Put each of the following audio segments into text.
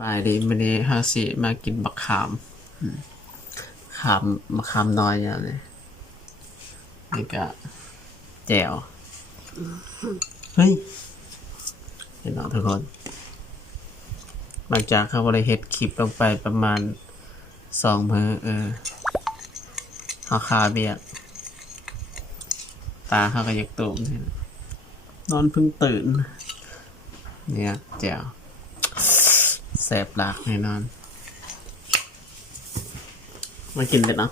บายดีวันนี้ฮาสิมากินบักขามขามมะขามน้อยอย่างนี้นี่ก็แจ่วเฮ้ยเห็นหรอทุกคนหลังจากเขาบริเฮ็ดคลิปลงไปประมาณสองมือเออเขาคาเบียกตาเขาก็ยักตูมนี่นอนเพิ่งตื่น เนี่ยแจ่ว แสบหลักแน่นอน มากินเลยเนาะ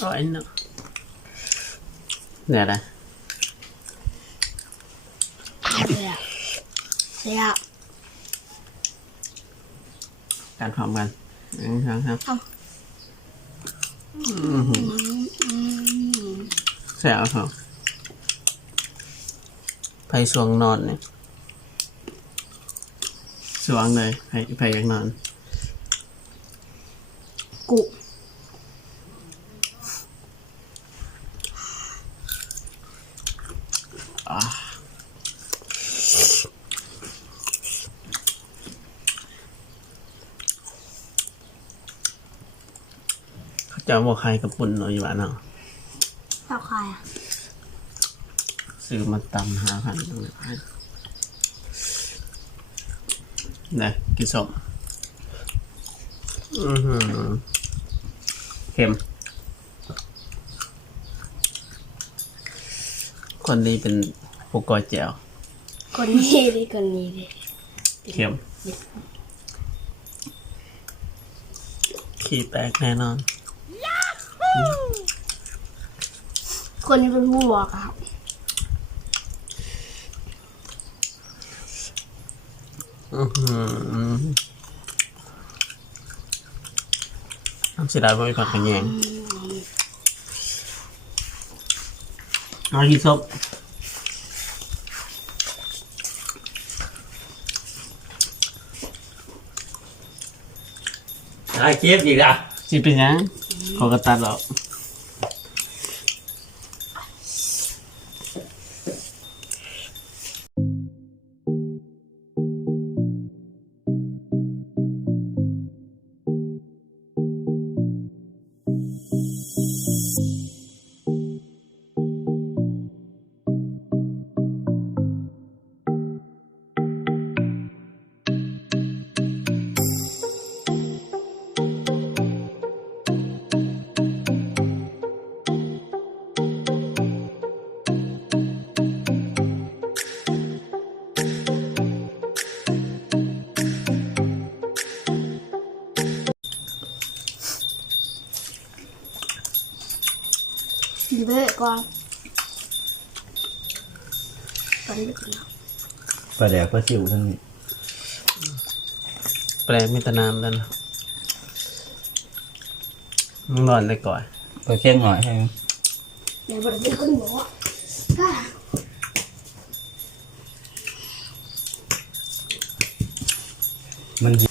อร่อยเนาะเนี่ยนะเสียเสียการพร้อมกันหนึ่งสองสามเอาอื้อหือ แสบครับไปสวงนอนเนี่ยสวงเลยไปไปอยากนอน กุเขาจะบอกใครกับปุ่นเนาะอยู่บ้านเนาะเท่า ใครอะซื้อมาตำหาพันตรงนี้นะกินสมอือหือเค็ม คนนี้เป็นผู้ก่อแจวคนนี้ดิคนนี้ดิเค็ม ขี้แตกแน่นอน คนนี้เป็นผู้บอกอะครับ อือหือน้ำสีดาบ่มีผักกระแยงเอากินส้มไอ้คลิปอีกอะสิเป็นหยังขอกระตัดหรอก ดีเบ้ก่อนตอนนี้เป็นแล้วปลาแดกปลาซิวทั้งนี้แปลงมิตรนามแล้วนะมึงนอนเลยก่อนปลาเค็งหน่อยให้ไหมในบริเวณคนบอกว่าอะมันหิ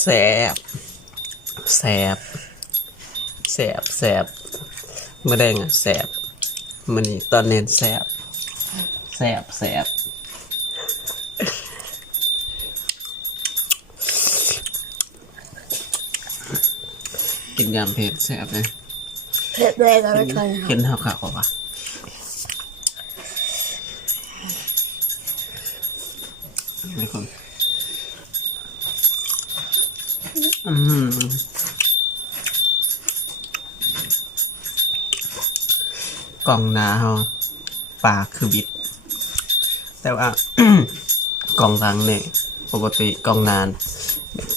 แสบ แสบ แสบแสบเมื่อแดงอะแสบมันนี่ตอนเน้นแสบ แสบแสบกินยำเผ็ดแสบเลยเผ็ดด้วยกันไม่เคยคกิรับนข้าวขาวปะนี่คน อืมกล่องหนาเฮาปากคือบิด แต่ว่ากล่องหลังเนี่ยปกติกล่องนาน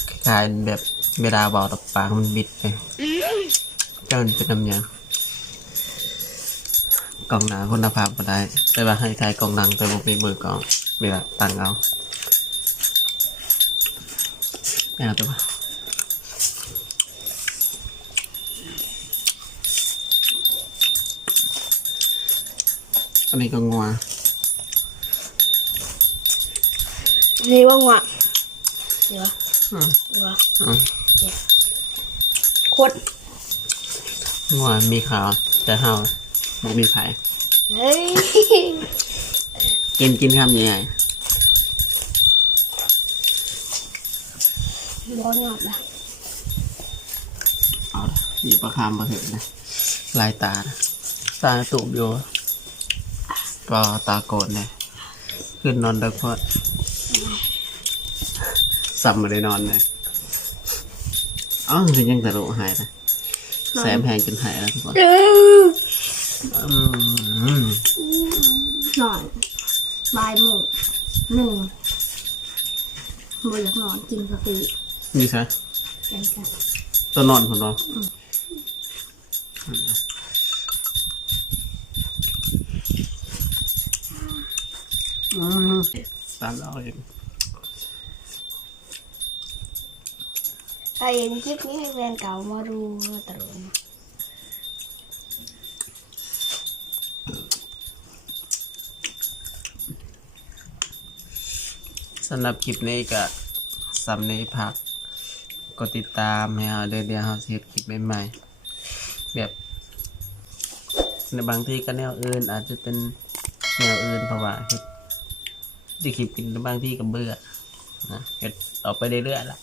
คล้ายๆแบบเวลาเบาตกปากมันบิดไปเจ้ามันเป็นน้ำยางกล่องหนาคุณภาพก็ได้ แต่ว่าให้ใช้กล่องหนังแต่บ่มีมือกล่องเวลาตังเอาไม่เอาตัว อันนี้ก็งัวนี่ว่างวะเดี๋ยวอืมเดี๋ยวอืมโคตรงัวมีขาวแต่เฮาบ่มีไผเฮ้ยกินกินคำใหญ่ร้อนหยอดนะๆเอาละหยิบประคามมาเถอะนะลายตานะตาตุบอยู่ ก็ตาโกนเลยขึ้นนอนดึกเพราะสับมาได้นอนเลยอ๋อคือยังแต่รู้หายนะแสมแหงจนหายแล้วทุกคนนอนบ่ายโมงหนึ่งบ่อยากนอนกินกาแฟนี่ใช่กันกันตัวนอนของเรา อืมตามเราเองใครเห็นคลิปนี้ให้แฟนเก่ามาดูมาตลอดสำหรับคลิปนี้ก็สำนี้พักกดติดตามให้เราเดี๋ยวเดี๋ยวเราจะเฮ็ดคลิปใหม่ๆแบบในบางที่ก็แนวอื่นอาจจะเป็นแนวอื่นเพราะว่าเฮ็ด ที่คลิปกินบางที่กับเบื่อนะเฮ็ดออกไปเรื่อยๆละ